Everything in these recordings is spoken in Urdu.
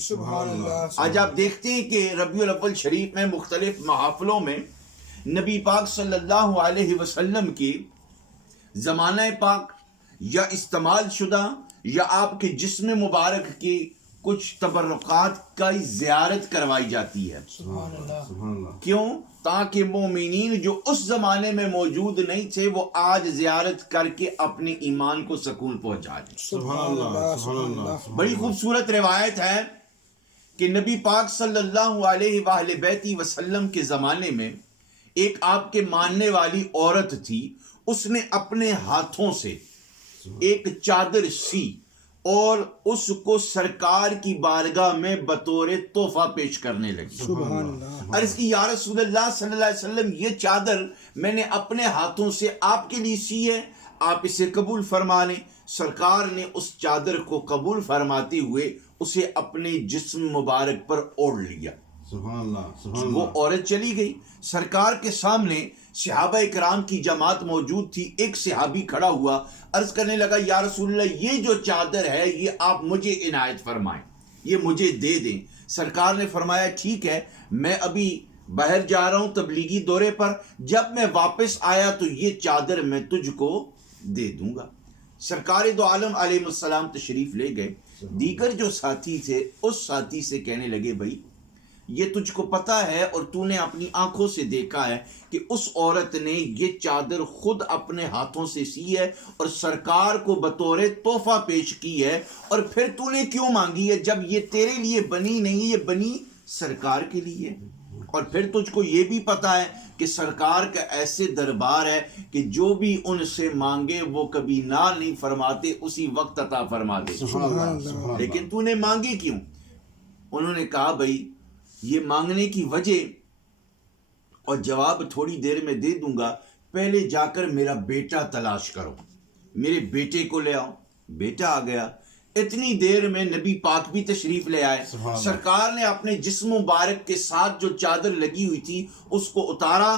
سبحان اللہ۔ آج آپ دیکھتے ہیں کہ ربیع الاول شریف میں مختلف محافلوں میں نبی پاک صلی اللہ علیہ وسلم کی زمانہ پاک یا استعمال شدہ یا آپ کے جسم مبارک کی کچھ تبرکات کا زیارت کروائی جاتی ہے۔ سبحان اللہ۔ کیوں؟ تاکہ مومنین جو اس زمانے میں موجود نہیں تھے وہ آج زیارت کر کے اپنے ایمان کو سکون پہنچا دیں۔ سبحان اللہ۔ سبحان اللہ۔ بڑی خوبصورت روایت ہے کہ نبی پاک صلی اللہ علیہ وآلہ بیت وسلم کے زمانے میں ایک آپ کے ماننے والی عورت تھی، اس نے اپنے ہاتھوں سے ایک چادر سی اور اس کو سرکار کی بارگاہ میں بطور تحفہ پیش کرنے لگی۔ سبحان اللہ۔ عرض کی یا رسول اللہ صلی اللہ علیہ وسلم، یہ چادر میں نے اپنے ہاتھوں سے آپ کے لیے سی ہے، آپ اسے قبول فرما لیں۔ سرکار نے اس چادر کو قبول فرماتے ہوئے اسے اپنے جسم مبارک پر اوڑھ لیا۔ سبحان اللہ، سبحان اللہ۔ وہ عورت چلی گئی، سرکار کے سامنے صحابہ کرام کی جماعت موجود تھی۔ ایک صحابی کھڑا ہوا، عرض کرنے لگا یا رسول اللہ، یہ جو چادر ہے یہ آپ مجھے عنایت فرمائیں، یہ مجھے دے دیں۔ سرکار نے فرمایا ٹھیک ہے، میں ابھی باہر جا رہا ہوں تبلیغی دورے پر، جب میں واپس آیا تو یہ چادر میں تجھ کو دے دوں گا۔ سرکار دو عالم علیہ السلام تشریف لے گئے۔ دیگر جو ساتھی تھے اس ساتھی سے کہنے لگے بھائی یہ تجھ کو پتہ ہے اور تو نے اپنی آنکھوں سے دیکھا ہے کہ اس عورت نے یہ چادر خود اپنے ہاتھوں سے سی ہے اور سرکار کو بطور تحفہ پیش کی ہے، اور پھر تو نے کیوں مانگی ہے جب یہ تیرے لیے بنی نہیں، یہ بنی سرکار کے لیے۔ اور پھر تجھ کو یہ بھی پتہ ہے کہ سرکار کا ایسے دربار ہے کہ جو بھی ان سے مانگے وہ کبھی نہ نہیں فرماتے، اسی وقت عطا فرما دے۔ سبحان اللہ، سبحان اللہ۔ لیکن تو نے مانگی کیوں؟ انہوں نے کہا بھائی یہ مانگنے کی وجہ اور جواب تھوڑی دیر میں دے دوں گا، پہلے جا کر میرا بیٹا تلاش کرو، میرے بیٹے کو لے آؤ۔ بیٹا آ گیا، اتنی دیر میں نبی پاک بھی تشریف لے آئے۔ سرکار نے اپنے جسم مبارک کے ساتھ جو چادر لگی ہوئی تھی اس کو اتارا،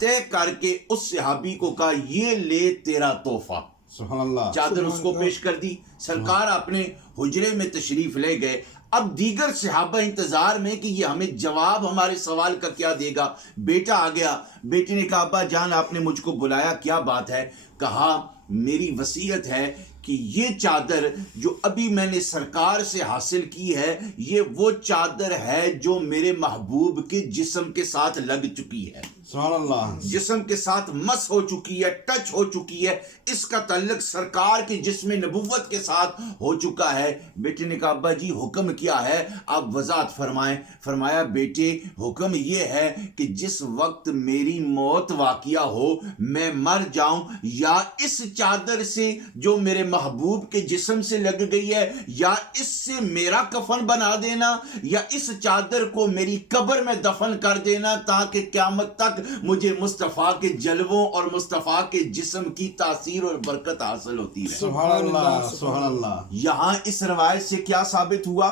طے کر کے اس صحابی کو کہا یہ لے تیرا تحفہ۔ سبحان اللہ۔ چادر اس کو پیش کر دی۔ سرکار اپنے حجرے میں تشریف لے گئے۔ اب دیگر صحابہ انتظار میں کہ یہ ہمیں جواب ہمارے سوال کا کیا دے گا۔ بیٹا آ گیا، بیٹے نے کہا ابا جان آپ نے مجھ کو بلایا، کیا بات ہے؟ کہا میری وصیت ہے کہ یہ چادر جو ابھی میں نے سرکار سے حاصل کی ہے یہ وہ چادر ہے جو میرے محبوب کے جسم کے ساتھ لگ چکی ہے، سبحان اللہ۔ جسم کے ساتھ مس ہو چکی ہے، ٹچ ہو چکی ہے، اس کا تعلق سرکار کے جسم نبوت کے ساتھ ہو چکا ہے۔ بیٹے نے کہا ابا جی حکم کیا ہے، آپ وضاحت فرمائیں۔ فرمایا بیٹے حکم یہ ہے کہ جس وقت میری موت واقعہ ہو، میں مر جاؤں، یا اس چادر سے جو میرے محبوب کے جسم سے لگ گئی ہے یا اس سے میرا کفن بنا دینا، یا اس چادر کو میری قبر میں دفن کر دینا تاکہ قیامت تک مجھے مصطفیٰ کے جلووں اور مصطفیٰ کے جسم کی تاثیر اور برکت حاصل ہوتی ہے۔ سبحان اللہ، سبحان اللہ۔ یہاں اس روایت سے کیا ثابت ہوا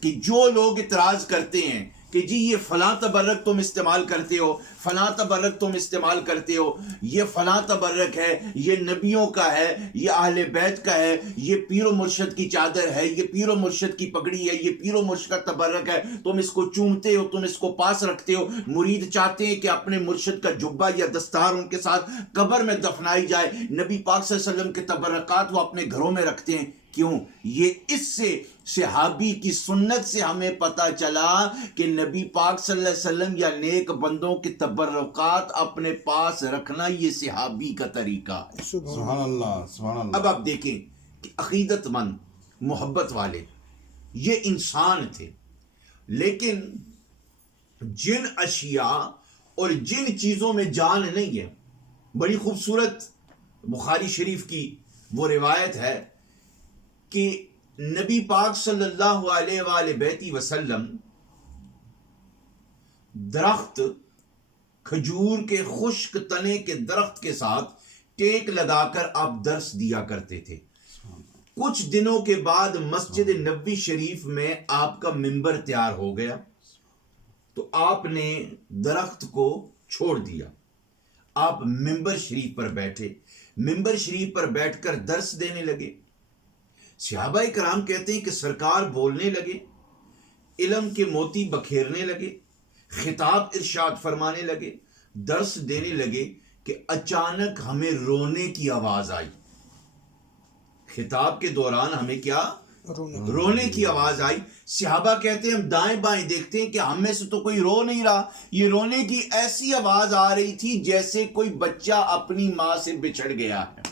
کہ جو لوگ اعتراض کرتے ہیں کہ جی یہ فلاں تبرک تم استعمال کرتے ہو، فلاں تبرک تم استعمال کرتے ہو، یہ فلاں تبرک ہے، یہ نبیوں کا ہے، یہ اہل بیت کا ہے، یہ پیر و مرشد کی چادر ہے، یہ پیر و مرشد کی پگڑی ہے، یہ پیر و مرشد کا تبرک ہے، تم اس کو چومتے ہو، تم اس کو پاس رکھتے ہو۔ مرید چاہتے ہیں کہ اپنے مرشد کا جبہ یا دستار ان کے ساتھ قبر میں دفنائی جائے، نبی پاک صلی اللہ علیہ وسلم کے تبرکات وہ اپنے گھروں میں رکھتے ہیں۔ کیوں؟ یہ اس سے صحابی کی سنت سے ہمیں پتہ چلا کہ نبی پاک صلی اللہ علیہ وسلم یا نیک بندوں کے تبرکات اپنے پاس رکھنا یہ صحابی کا طریقہ ہے۔ سبحان اللہ، سبحان اللہ۔ اب آپ دیکھیں کہ عقیدت مند، محبت والے یہ انسان تھے، لیکن جن اشیاء اور جن چیزوں میں جان نہیں ہے۔ بڑی خوبصورت بخاری شریف کی وہ روایت ہے کہ نبی پاک صلی اللہ علیہ وآلہ بیت وسلم درخت، کھجور کے خشک تنے کے درخت کے ساتھ ٹیک لگا کر آپ درس دیا کرتے تھے۔ کچھ دنوں کے بعد مسجد نبوی شریف میں آپ کا منبر تیار ہو گیا تو آپ نے درخت کو چھوڑ دیا، آپ منبر شریف پر بیٹھے، منبر شریف پر بیٹھ کر درس دینے لگے۔ صحابہ کرام کہتے ہیں کہ سرکار بولنے لگے علم کے موتی بکھیرنے لگے، خطاب ارشاد فرمانے لگے، درس دینے لگے کہ اچانک ہمیں رونے کی آواز آئی۔ خطاب کے دوران ہمیں کیا؟ رونے کی آواز آئی۔ صحابہ کہتے ہیں ہم دائیں بائیں دیکھتے ہیں کہ ہم میں سے تو کوئی رو نہیں رہا، یہ رونے کی ایسی آواز آ رہی تھی جیسے کوئی بچہ اپنی ماں سے بچھڑ گیا ہے۔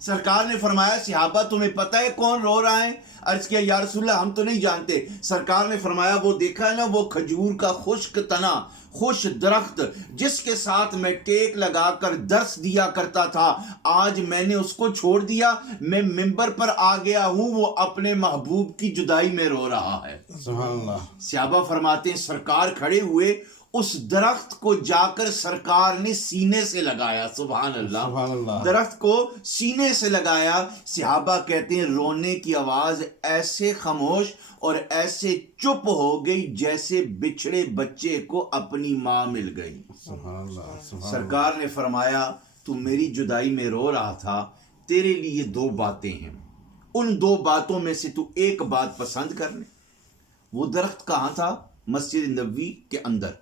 سرکار نے فرمایا صحابہ تمہیں پتہ ہے کون رو رہا ہے؟ عرض کیا یا رسول اللہ ہم تو نہیں جانتے۔ سرکار نے فرمایا وہ دیکھا ہے نا وہ کھجور کا خشک تنا، خوش درخت جس کے ساتھ میں ٹیک لگا کر درس دیا کرتا تھا، آج میں نے اس کو چھوڑ دیا، میں ممبر پر آ گیا ہوں، وہ اپنے محبوب کی جدائی میں رو رہا ہے۔ سبحان اللہ۔ صحابہ فرماتے ہیں سرکار کھڑے ہوئے، اس درخت کو جا کر سرکار نے سینے سے لگایا۔ سبحان اللہ، سبحان اللہ۔ درخت کو سینے سے لگایا۔ صحابہ کہتے ہیں رونے کی آواز ایسے خاموش اور ایسے چپ ہو گئی جیسے بچھڑے بچے کو اپنی ماں مل گئی۔ سبحان اللہ۔ سبحان سرکار نے فرمایا تو میری جدائی میں رو رہا تھا، تیرے لیے دو باتیں ہیں، ان دو باتوں میں سے تو ایک بات پسند کر لے۔ وہ درخت کہاں تھا؟ مسجد نبوی کے اندر۔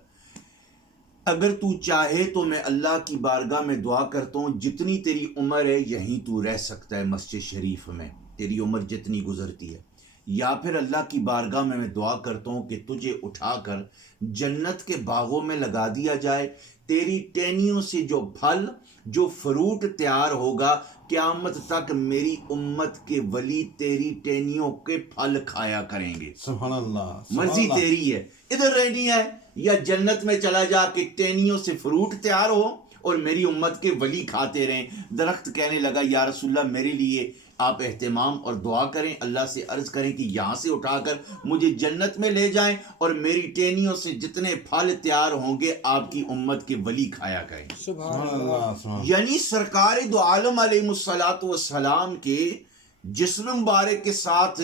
اگر تو چاہے تو میں اللہ کی بارگاہ میں دعا کرتا ہوں جتنی تیری عمر ہے یہیں تو رہ سکتا ہے مسجد شریف میں، تیری عمر جتنی گزرتی ہے، یا پھر اللہ کی بارگاہ میں دعا کرتا ہوں کہ تجھے اٹھا کر جنت کے باغوں میں لگا دیا جائے، تیری ٹہنیوں سے جو پھل جو فروٹ تیار ہوگا قیامت تک میری امت کے ولی تیری ٹہنیوں کے پھل کھایا کریں گے۔ سبحان اللہ۔ مرضی تیری ہے، ادھر رہنی ہے یا جنت میں چلا جا کہ ٹہنیوں سے فروٹ تیار ہو اور میری امت کے ولی کھاتے رہیں۔ درخت کہنے لگا یا رسول اللہ میرے لیے آپ اہتمام اور دعا کریں، اللہ سے عرض کریں کہ یہاں سے اٹھا کر مجھے جنت میں لے جائیں اور میری ٹہنیوں سے جتنے پھل تیار ہوں گے آپ کی امت کے ولی کھایا کریں۔ سبحان اللہ۔ سبحان یعنی سرکار دو عالم علیہ الصلوۃ والسلام کے جسم مبارک کے ساتھ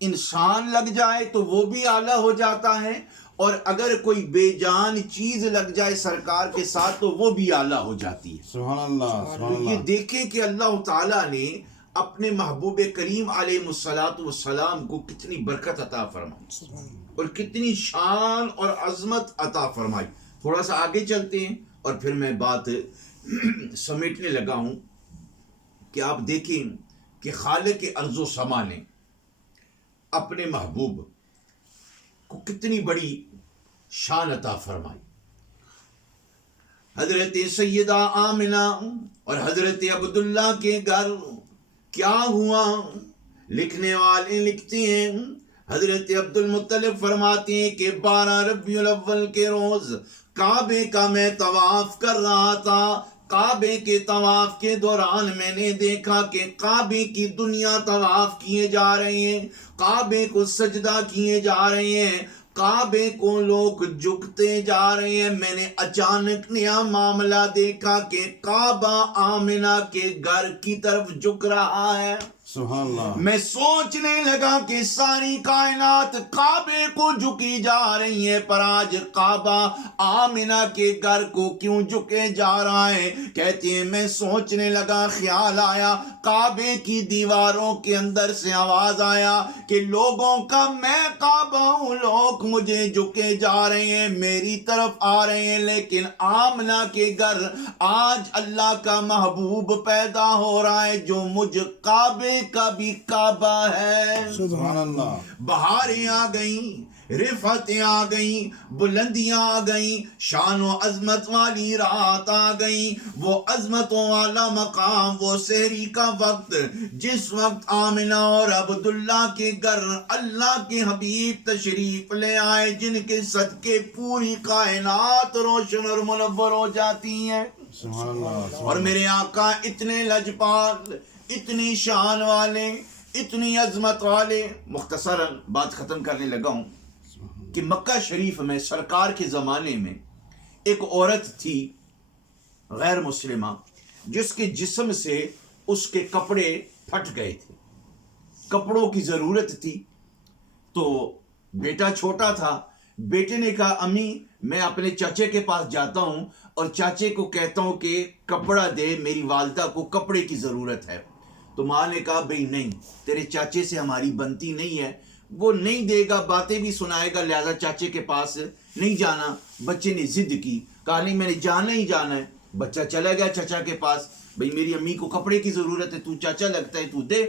انسان لگ جائے تو وہ بھی اعلیٰ ہو جاتا ہے، اور اگر کوئی بے جان چیز لگ جائے سرکار کے ساتھ تو وہ بھی اعلیٰ ہو جاتی ہے۔ سبحان اللہ۔ سبحان تو یہ اللہ۔ دیکھیں کہ اللہ تعالیٰ نے اپنے محبوب کریم علیہ الصلوۃ والسلام کو کتنی برکت عطا فرمائی اور کتنی شان اور عظمت عطا فرمائی۔ تھوڑا سا آگے چلتے ہیں اور پھر میں بات سمیٹنے لگا ہوں کہ آپ دیکھیں کہ خالق ارض و سما نے اپنے محبوب کو کتنی بڑی شان عطا فرمائی۔ حضرت سیدہ آمنہ اور حضرت عبداللہ کے گھر کیا ہوا؟ لکھنے والے لکھتے ہیں حضرت عبد المطلب فرماتے ہیں کہ 12 ربیع الاول کے روز کعبے کا میں طواف کر رہا تھا۔ کعبے کے طواف کے دوران میں نے دیکھا کہ کعبے کی دنیا طواف کیے جا رہے ہیں، کعبے کو سجدہ کیے جا رہے ہیں، کعبے کو لوگ جھکتے جا رہے ہیں۔ میں نے اچانک نیا معاملہ دیکھا کہ کعبہ آمنہ کے گھر کی طرف جھک رہا ہے۔ سبحان اللہ۔ میں سوچنے لگا کہ ساری کائنات کعبے کو جھکی جا رہی ہے، پر آج کعبہ آمنہ کے گھر کو کیوں جھکے جا رہا ہے؟ کہتے ہیں میں سوچنے لگا، خیال آیا، کعبے کی دیواروں کے اندر سے آواز آیا کہ لوگوں کا میں کعبہ ہوں، لوگ مجھے جھکے جا رہے ہیں، میری طرف آ رہے ہیں، لیکن آمنہ کے گھر آج اللہ کا محبوب پیدا ہو رہا ہے جو مجھ کعبے کا بھی کعبہ ہے۔ سبحان اللہ۔ بہاریں آ گئیں، رفعتیں آ گئیں، بلندیاں آ گئیں، شان و عظمت والی رات آ گئیں، وہ عظمتوں والا مقام، وہ سحری کا وقت جس وقت آمنہ اور عبداللہ کے گھر اللہ کے حبیب تشریف لے آئے جن کے صدقے پوری کائنات روشن اور منور ہو جاتی ہیں۔ سبحان اللہ۔ اور میرے آقا اتنے لجپال، اتنی شان والے، اتنی عظمت والے۔ مختصراً بات ختم کرنے لگا ہوں کہ مکہ شریف میں سرکار کے زمانے میں ایک عورت تھی غیر مسلمہ جس کے جسم سے اس کے کپڑے پھٹ گئے تھے، کپڑوں کی ضرورت تھی، تو بیٹا چھوٹا تھا، بیٹے نے کہا امی میں اپنے چاچے کے پاس جاتا ہوں اور چاچے کو کہتا ہوں کہ کپڑا دے، میری والدہ کو کپڑے کی ضرورت ہے۔ تو ماں نے کہا بھئی نہیں، تیرے چاچے سے ہماری بنتی نہیں ہے، وہ نہیں دے گا، باتیں بھی سنائے گا، لہذا چاچے کے پاس نہیں جانا۔ بچے نے ضد کی، کہا نہیں میں نے جانا ہی جانا ہے۔ بچہ چلا گیا چچا کے پاس، بھئی میری امی کو کپڑے کی ضرورت ہے، تو چاچا لگتا ہے تو دے۔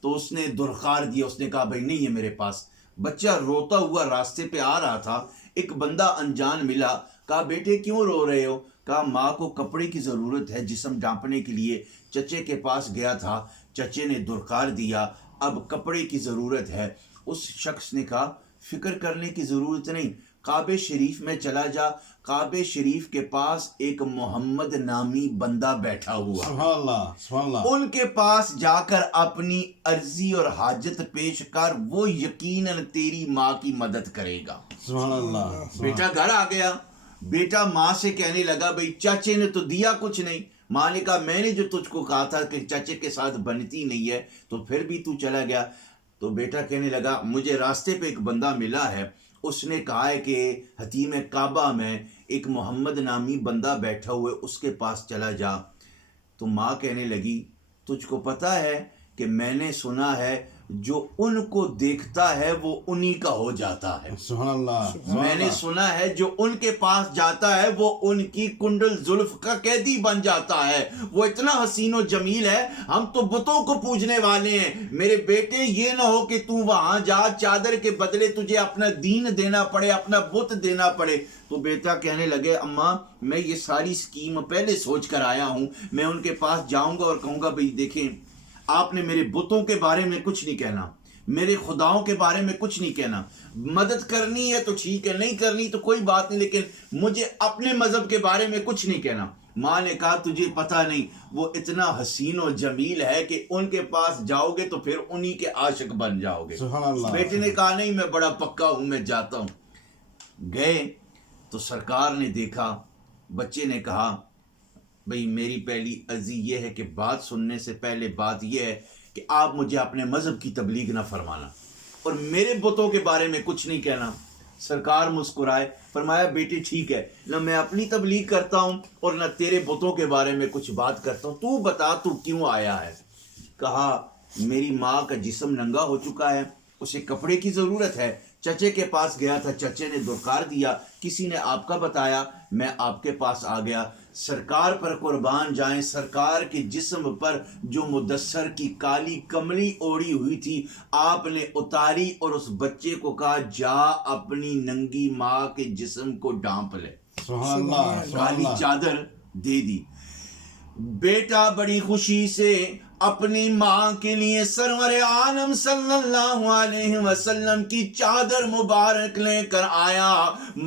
تو اس نے درخار دیا، اس نے کہا بھئی نہیں ہے میرے پاس۔ بچہ روتا ہوا راستے پہ آ رہا تھا، ایک بندہ انجان ملا، کہا بیٹے کیوں رو رہے ہو؟ کہا ماں کو کپڑے کی ضرورت ہے جسم ڈھانپنے کے لیے، چچے کے پاس گیا تھا، چچے نے درخار دیا، اب کپڑے کی ضرورت ہے۔ اس شخص نے کہا فکر کرنے کی ضرورت نہیں، کعبے شریف میں چلا جا، کعبے شریف کے پاس ایک محمد نامی بندہ بیٹھا ہوا، سبحان اللہ سبحان اللہ ان کے پاس جا کر اپنی عرضی اور حاجت پیش کر، وہ یقیناً تیری ماں کی مدد کرے گا۔ سبحان اللہ بیٹا گھر آ گیا، بیٹا ماں سے کہنے لگا بھئی چاچے نے تو دیا کچھ نہیں۔ ماں نے کہا میں نے جو تجھ کو کہا تھا کہ چاچے کے ساتھ بنتی نہیں ہے تو پھر بھی تو چلا گیا۔ تو بیٹا کہنے لگا مجھے راستے پہ ایک بندہ ملا ہے، اس نے کہا ہے کہ حتیم کعبہ میں ایک محمد نامی بندہ بیٹھا ہوئے، اس کے پاس چلا جا۔ تو ماں کہنے لگی تجھ کو پتہ ہے کہ میں نے سنا ہے جو ان کو دیکھتا ہے وہ انہی کا ہو جاتا ہے۔ سبحان اللہ میں نے سنا ہے جو ان کے پاس جاتا ہے وہ ان کی کنڈل زلف کا قیدی بن جاتا ہے، وہ اتنا حسین و جمیل ہے، ہم تو بتوں کو پوجنے والے ہیں۔ میرے بیٹے یہ نہ ہو کہ تو وہاں جا چادر کے بدلے تجھے اپنا دین دینا پڑے، اپنا بت دینا پڑے۔ تو بیٹا کہنے لگے اماں میں یہ ساری سکیم پہلے سوچ کر آیا ہوں، میں ان کے پاس جاؤں گا اور کہوں گا بھئی دیکھیں آپ نے میرے بتوں کے بارے میں کچھ نہیں کہنا، میرے خداؤں کے بارے میں کچھ نہیں کہنا، مدد کرنی ہے تو ٹھیک ہے، نہیں کرنی تو کوئی بات نہیں، لیکن مجھے اپنے مذہب کے بارے میں کچھ نہیں کہنا۔ ماں نے کہا تجھے پتہ نہیں وہ اتنا حسین و جمیل ہے کہ ان کے پاس جاؤ گے تو پھر انہی کے عاشق بن جاؤ گے۔ سبحان اللہ بیٹے نے کہا نہیں میں بڑا پکا ہوں، میں جاتا ہوں۔ گئے تو سرکار نے دیکھا، بچے نے کہا بھئی میری پہلی عرضی یہ ہے کہ بات سننے سے پہلے بات یہ ہے کہ آپ مجھے اپنے مذہب کی تبلیغ نہ فرمانا اور میرے بتوں کے بارے میں کچھ نہیں کہنا۔ سرکار مسکرائے، فرمایا بیٹی ٹھیک ہے، نہ میں اپنی تبلیغ کرتا ہوں اور نہ تیرے بتوں کے بارے میں کچھ بات کرتا ہوں، تو بتا تو کیوں آیا ہے؟ کہا میری ماں کا جسم ننگا ہو چکا ہے، اسے کپڑے کی ضرورت ہے، چچے کے پاس گیا تھا، چچے نے درخار دیا، کسی نے آپ کا بتایا، میں آپ کے پاس آ گیا۔ سرکار پر قربان جائیں، سرکار کے جسم پر جو مدثر کی کالی کملی اوڑی ہوئی تھی آپ نے اتاری اور اس بچے کو کہا جا اپنی ننگی ماں کے جسم کو ڈھانپ لے۔ سبحان اللہ سبحان کالی اللہ چادر دے دی۔ بیٹا بڑی خوشی سے اپنی ماں کے لیے سرور عالم صلی اللہ علیہ وسلم کی چادر مبارک لے کر آیا،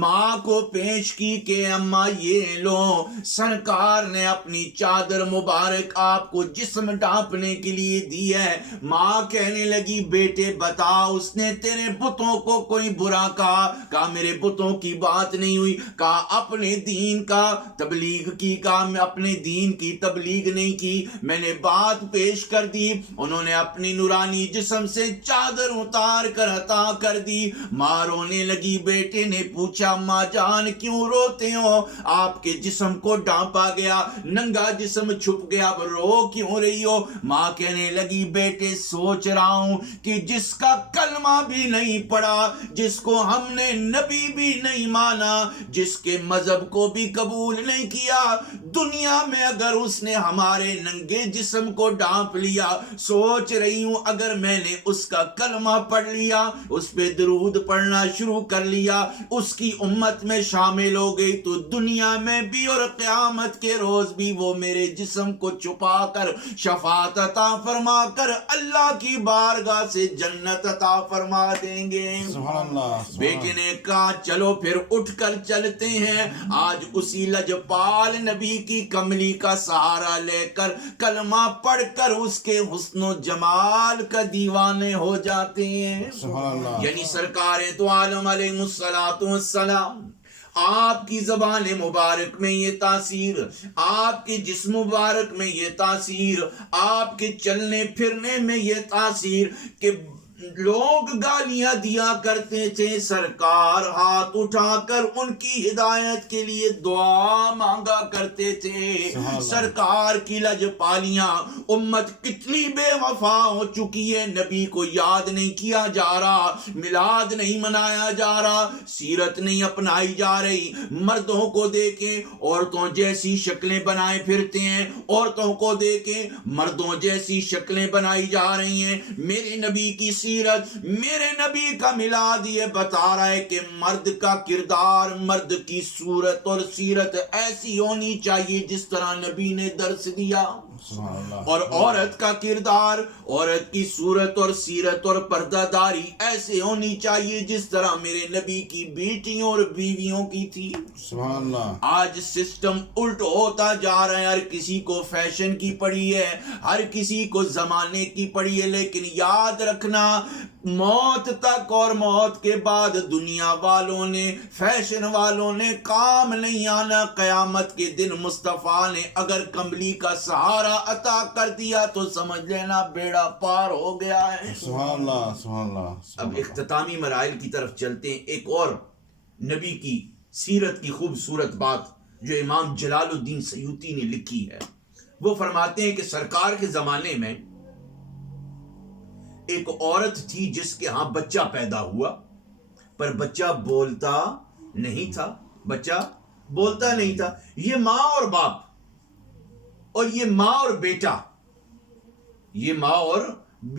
ماں کو پیش کی کہ اماں یہ لو، سرکار نے اپنی چادر مبارک آپ کو جسم ڈھانپنے کے لیے دی ہے۔ ماں کہنے لگی بیٹے بتا اس نے تیرے بتوں کو کوئی برا کہا؟ کہا میرے بتوں کی بات نہیں ہوئی، کہا اپنے دین کا تبلیغ کی، کہا میں اپنے دین کی تبلیغ نہیں کی، میں نے بات پیش کر دی، انہوں نے اپنی نورانی جسم سے چادر اتار کر عطا کر دی۔ ماں رونے لگی، بیٹے نے پوچھا ماں جان کیوں روتے ہو؟ آپ کے جسم کو ڈھانپا گیا، ننگا جسم چھپ گیا، اب رو کیوں رہی ہو؟ ماں کہنے لگی بیٹے سوچ رہا ہوں کہ جس کا کلمہ بھی نہیں پڑھا، جس کو ہم نے نبی بھی نہیں مانا، جس کے مذہب کو بھی قبول نہیں کیا، دنیا میں اگر اس نے ہمارے ننگے جسم کو ڈھانپ لیا، سوچ رہی ہوں اگر میں نے اس کا کلمہ پڑھ لیا، اس پہ درود پڑھنا شروع کر لیا، اس کی امت میں شامل ہو گئی تو دنیا میں بھی اور قیامت کے روز بھی وہ میرے جسم کو چھپا کر شفاعت عطا فرما کر اللہ کی بارگاہ سے جنت عطا فرما دیں گے۔ سبحان اللہ بیٹے نے کہا چلو پھر اٹھ کر چلتے ہیں، آج اسی لجپال نبی کی کملی کا سہارا لے کر کلمہ پڑھ کر اس کے حسن و جمال کا دیوانے ہو جاتے ہیں۔ سبحان اللہ یعنی سرکار تو عالم علیہ السلام آپ کی زبان مبارک میں یہ تاثیر، آپ کے جسم مبارک میں یہ تاثیر، آپ کے چلنے پھرنے میں یہ تاثیر کہ لوگ گالیاں دیا کرتے تھے، سرکار ہاتھ اٹھا کر ان کی ہدایت کے لیے دعا مانگا کرتے تھے۔ سرکار کی لجپالیاں، امت کتنی بے وفا ہو چکی ہے، نبی کو یاد نہیں کیا جا رہا، میلاد نہیں منایا جا رہا، سیرت نہیں اپنائی جا رہی۔ مردوں کو دیکھیں، عورتوں جیسی شکلیں بنائے پھرتے ہیں، عورتوں کو دیکھیں، مردوں جیسی شکلیں بنائی جا رہی ہیں۔ میرے نبی کی سیرت، میرے نبی کا میلاد یہ بتا رہا ہے کہ مرد کا کردار، مرد کی صورت اور سیرت ایسی ہونی چاہیے جس طرح نبی نے درس دیا، اور عورت کا کردار، عورت کی صورت اور سیرت اور پردہ داری ایسے ہونی چاہیے جس طرح میرے نبی کی بیٹیوں اور بیویوں کی تھی۔ سبحان اللہ۔ آج سسٹم الٹ ہوتا جا رہا ہے، ہر کسی کو فیشن کی پڑی ہے، ہر کسی کو زمانے کی پڑی ہے، لیکن یاد رکھنا موت تک اور موت کے بعد دنیا والوں نے، فیشن والوں نے کام نہیں آنا۔ قیامت کے دن مصطفیٰ نے اگر کمبلی کا سہارا عطا کر دیا تو سمجھ لینا بیڑا پار ہو گیا ہے۔ سبحان اللہ، سبحان اللہ۔ اب اختتامی مراحل کی طرف چلتے ہیں۔ ایک اور نبی کی سیرت کی خوبصورت بات جو امام جلال الدین سیوطی نے لکھی ہے، وہ فرماتے ہیں کہ سرکار کے زمانے میں ایک عورت تھی جس کے ہاں بچہ پیدا ہوا، پر بچہ بولتا نہیں تھا، بچہ بولتا نہیں تھا۔ یہ ماں اور باپ، اور یہ ماں اور بیٹا، یہ ماں اور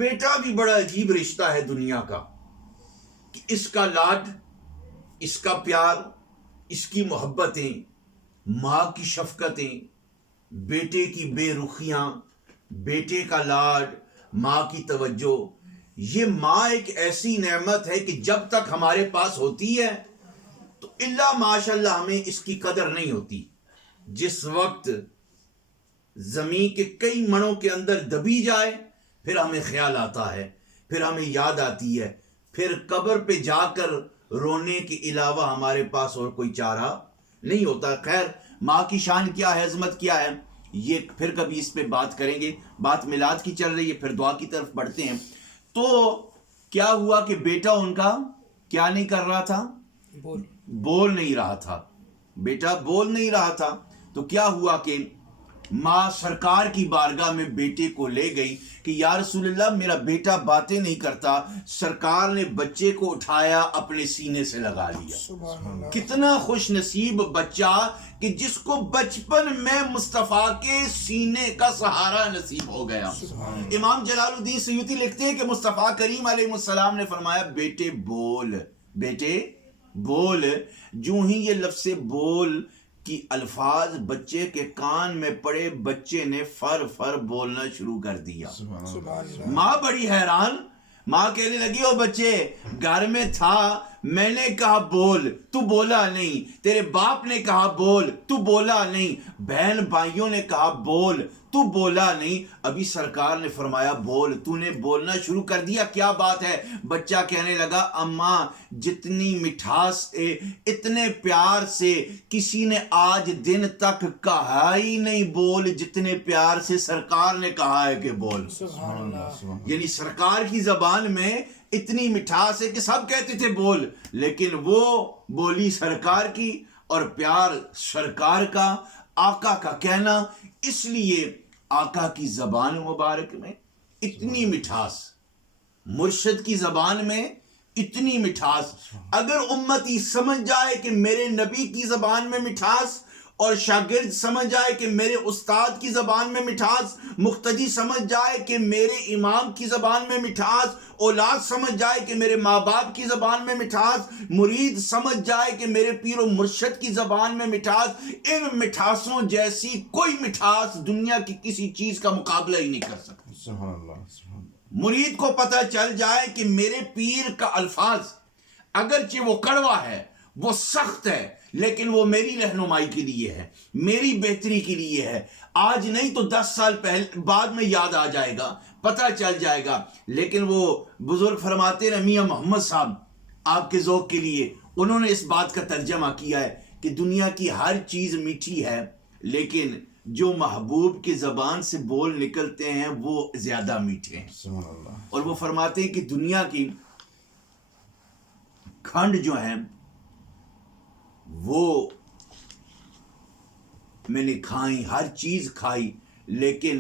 بیٹا بھی بڑا عجیب رشتہ ہے دنیا کا، کہ اس کا لاڈ، اس کا پیار، اس کی محبتیں، ماں کی شفقتیں، بیٹے کی بے رخیاں، بیٹے کا لاڈ، ماں کی توجہ۔ یہ ماں ایک ایسی نعمت ہے کہ جب تک ہمارے پاس ہوتی ہے تو اللہ ماشاء اللہ ہمیں اس کی قدر نہیں ہوتی۔ جس وقت زمین کے کئی منوں کے اندر دبی جائے پھر ہمیں خیال آتا ہے، پھر ہمیں یاد آتی ہے، پھر قبر پہ جا کر رونے کے علاوہ ہمارے پاس اور کوئی چارہ نہیں ہوتا۔ خیر، ماں کی شان کیا ہے، عظمت کیا ہے، یہ پھر کبھی اس پہ بات کریں گے۔ بات میلاد کی چل رہی ہے، پھر دعا کی طرف بڑھتے ہیں۔ تو کیا ہوا کہ بیٹا ان کا کیا نہیں کر رہا تھا؟ بول نہیں رہا تھا، بیٹا بول نہیں رہا تھا۔ تو کیا ہوا کہ ماں سرکار کی بارگاہ میں بیٹے کو لے گئی کہ یا رسول اللہ میرا بیٹا باتیں نہیں کرتا۔ سرکار نے بچے کو اٹھایا، اپنے سینے سے لگا لیا۔ کتنا خوش نصیب بچہ کہ جس کو بچپن میں مصطفیٰ کے سینے کا سہارا نصیب ہو گیا۔ امام جلال الدین سیوطی لکھتے ہیں کہ مصطفیٰ کریم علیہ السلام نے فرمایا بیٹے بول، بیٹے بول۔ جو ہی یہ لفظ بول کی الفاظ بچے کے کان میں پڑے، بچے نے فر فر بولنا شروع کر دیا۔ ماں بڑی حیران، ماں کہنے لگی او بچے گھر میں تھا، میں نے کہا بول تو بولا نہیں، تیرے باپ نے کہا بول تو بولا نہیں، بہن بھائیوں نے کہا بول تو بولا نہیں، ابھی سرکار نے فرمایا بول، تو نے بولنا شروع کر دیا، کیا بات ہے؟ بچہ کہنے لگا اماں جتنی مٹھاس سے، اتنے پیار سے کسی نے آج دن تک کہا ہی نہیں بول جتنے پیار سے سرکار نے کہا ہے کہ بول۔ یعنی سرکار کی زبان میں اتنی مٹھاس ہے کہ سب کہتے تھے بول، لیکن وہ بولی سرکار کی اور پیار سرکار کا، آقا کا کہنا۔ اس لیے آقا کی زبان مبارک میں اتنی مٹھاس، مرشد کی زبان میں اتنی مٹھاس۔ اگر امتی سمجھ جائے کہ میرے نبی کی زبان میں مٹھاس، اور شاگرد سمجھ جائے کہ میرے استاد کی زبان میں مٹھاس، مقتدی سمجھ جائے کہ میرے امام کی زبان میں مٹھاس، اولاد سمجھ جائے کہ میرے ماں باپ کی زبان میں مٹھاس، مرید سمجھ جائے کہ میرے پیر و مرشد کی زبان میں مٹھاس، ان مٹھاسوں جیسی کوئی مٹھاس دنیا کی کسی چیز کا مقابلہ ہی نہیں کر سکتی۔ سبحان اللہ، سبحان اللہ۔ مرید کو پتہ چل جائے کہ میرے پیر کا الفاظ اگرچہ وہ کڑوا ہے، وہ سخت ہے، لیکن وہ میری رہنمائی کے لیے ہے، میری بہتری کے لیے ہے، آج نہیں تو 10 سال پہلے بعد میں یاد آ جائے گا، پتہ چل جائے گا۔ لیکن وہ بزرگ فرماتے ہیں میاں محمد صاحب آپ کے ذوق کے لیے، انہوں نے اس بات کا ترجمہ کیا ہے کہ دنیا کی ہر چیز میٹھی ہے، لیکن جو محبوب کی زبان سے بول نکلتے ہیں وہ زیادہ میٹھے ہیں. سبحان اللہ. اور وہ فرماتے ہیں کہ دنیا کی کھنڈ جو ہیں وہ میں نے کھائی، ہر چیز کھائی، لیکن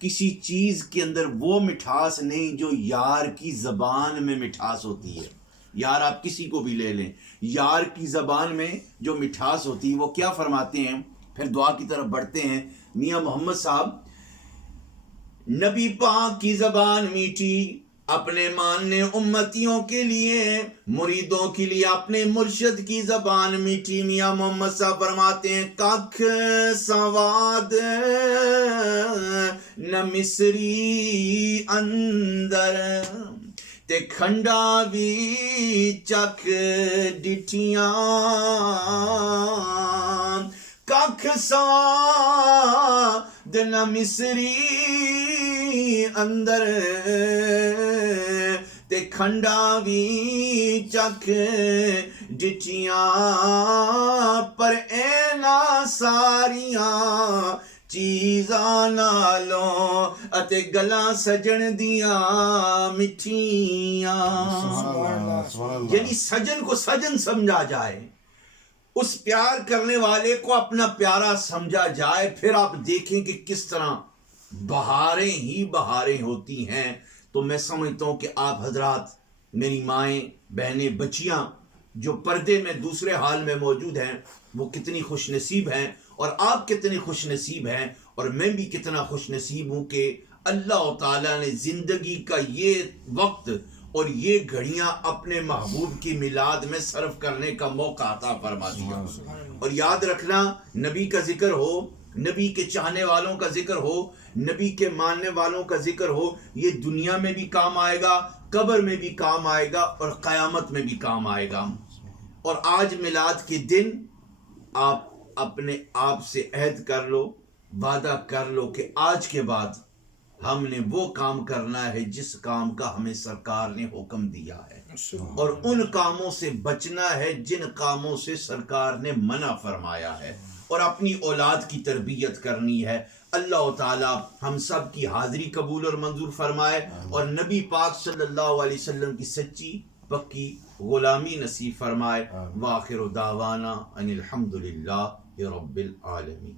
کسی چیز کے اندر وہ مٹھاس نہیں جو یار کی زبان میں مٹھاس ہوتی ہے. یار آپ کسی کو بھی لے لیں، یار کی زبان میں جو مٹھاس ہوتی ہے وہ کیا فرماتے ہیں. پھر دعا کی طرف بڑھتے ہیں. میاں محمد صاحب، نبی پاک کی زبان میٹھی، اپنے ماننے امتیوں کے لیے، مریدوں کے لیے اپنے مرشد کی زبان میٹھی. میاں محمد صاحب فرماتے ہیں ککھ سواد نہ مصری اندر تے کھنڈا بھی چکھ ڈٹھیاں. ککھ سواد نہ مصری اندر تے کھنڈا بھی چکھ ڈٹھیاں. پر اینا ساریاں چیزاں نالوں اتے گلاں سجن دیاں مٹھیاں. سبحان اللہ. سبحان اللہ. یعنی سجن کو سجن سمجھا جائے، اس پیار کرنے والے کو اپنا پیارا سمجھا جائے. پھر آپ دیکھیں کہ کس طرح بہاریں ہی بہاریں ہوتی ہیں. تو میں سمجھتا ہوں کہ آپ حضرات، میری مائیں، بہنیں، بچیاں جو پردے میں دوسرے حال میں موجود ہیں، وہ کتنی خوش نصیب ہیں، اور آپ کتنے خوش نصیب ہیں، اور میں بھی کتنا خوش نصیب ہوں کہ اللہ تعالیٰ نے زندگی کا یہ وقت اور یہ گھڑیاں اپنے محبوب کی میلاد میں صرف کرنے کا موقع عطا فرما دیا. اور یاد رکھنا، نبی کا ذکر ہو، نبی کے چاہنے والوں کا ذکر ہو، نبی کے ماننے والوں کا ذکر ہو، یہ دنیا میں بھی کام آئے گا، قبر میں بھی کام آئے گا، اور قیامت میں بھی کام آئے گا. اور آج میلاد کے دن آپ اپنے آپ سے عہد کر لو، وعدہ کر لو کہ آج کے بعد ہم نے وہ کام کرنا ہے جس کام کا ہمیں سرکار نے حکم دیا ہے، اور ان کاموں سے بچنا ہے جن کاموں سے سرکار نے منع فرمایا ہے، اور اپنی اولاد کی تربیت کرنی ہے. اللہ تعالی ہم سب کی حاضری قبول اور منظور فرمائے، اور نبی پاک صلی اللہ علیہ وسلم کی سچی پکی غلامی نصیب فرمائے. وآخر دعوانا ان الحمدللہ رب العالمین.